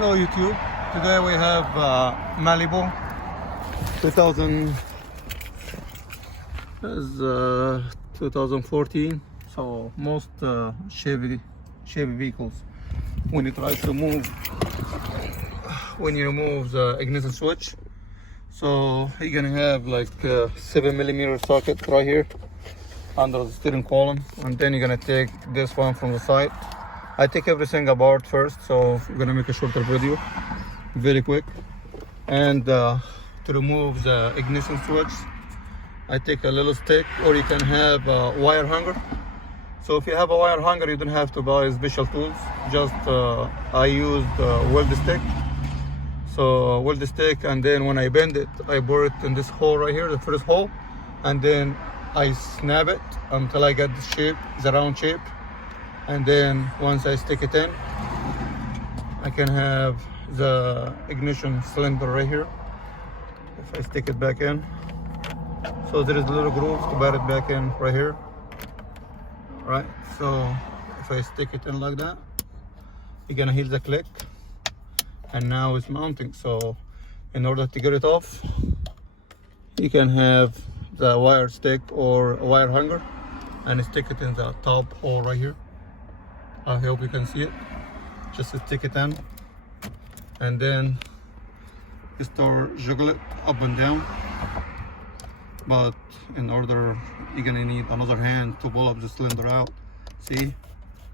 Hello YouTube. Today we have Malibu 2000 is 2014. So most Chevy vehicles, when you try to remove the ignition switch, so you're gonna have like a 7mm socket right here under the steering column, and then you're gonna take this one from the side. I take everything apart first, so I'm gonna make a shorter video, very quick. And to remove the ignition switch, I take a little stick, or you can have a wire hanger. So if you have a wire hanger, you don't have to buy special tools. Just I used weld stick. So weld stick, and then when I bend it, I bore it in this hole right here, the first hole, and then I snap it until I get the shape, the round shape. And then once I stick it in, I can have the ignition cylinder right here. If I stick it back in, so there is a little groove to put it back in right here. Right, so if I stick it in like that, you're gonna hear the click, and now it's mounting. So in order to get it off, you can have the wire stick or a wire hanger and stick it in the top hole right here. I hope you can see it. Just stick it in, and then you start juggle it up and down. But in order, you're gonna need another hand to pull up the cylinder out. See,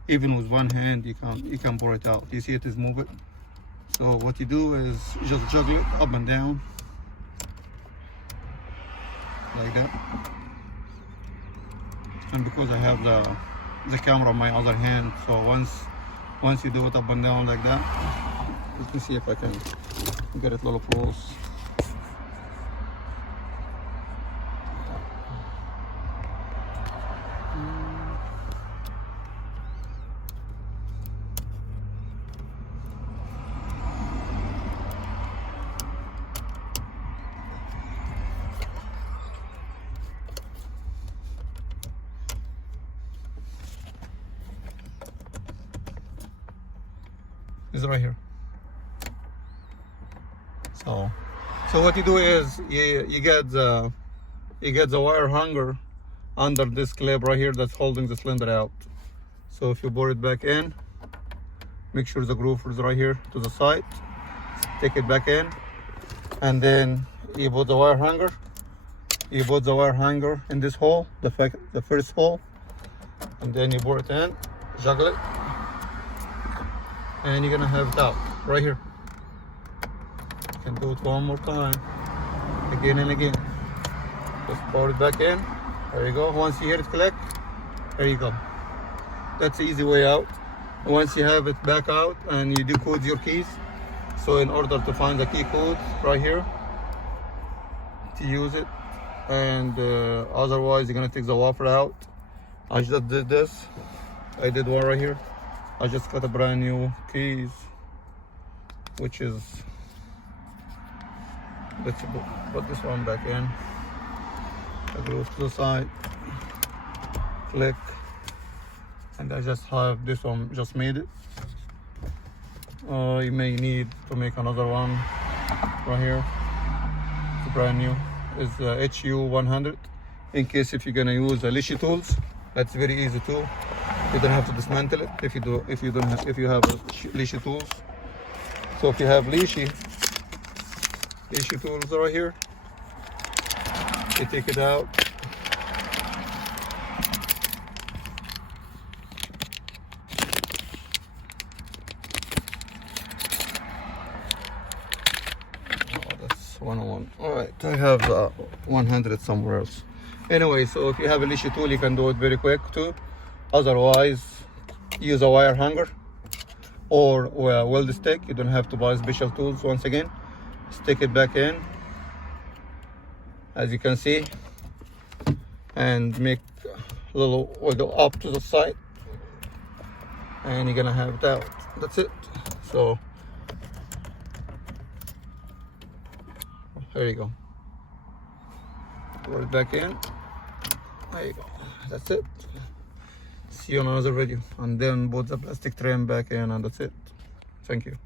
even with one hand, you can pull it out. You see it is moving. So what you do is just juggle it up and down like that. And because I have the camera on my other hand, so once you do it up and down like that, let me see if I can get it a little close. Is right here. So what you do is you get the wire hanger under this clip right here that's holding the cylinder out. So if you bore it back in, make sure the groove is right here to the side, stick it back in, and then you put the wire hanger. You put the wire hanger in this hole, the first hole, and then you bore it in, juggle it, and you're gonna have it out right here. You can do it one more time, again and again. Just pour it back in. There you go. Once you hear it click, there you go. That's the easy way out. Once you have it back out, and you decode your keys. So in order to find the key code right here to use it, and otherwise you're gonna take the wafer out. I just did this. I did one right here. I just got a brand new keys, which is, let's put this one back in. I groove to the side, click, and I just have this one just made it. You may need to make another one right here. It's brand new. It's HU100. In case if you're gonna use the leashy tools, that's very easy too. You don't have to dismantle it if you have leashy tools. So if you have leashy tools right here, you take it out. Oh, that's 101. All right, I have 100 somewhere else. Anyway, so if you have a leashy tool, you can do it very quick too. Otherwise, use a wire hanger or a weld stick. You don't have to buy special tools. Once again, stick it back in, as you can see, and make a little wiggle up to the side, and you're gonna have it out. That's it. So there you go. Put it back in. There you go. That's it. See you on another video, and then put the plastic trim back in, and that's it. Thank you.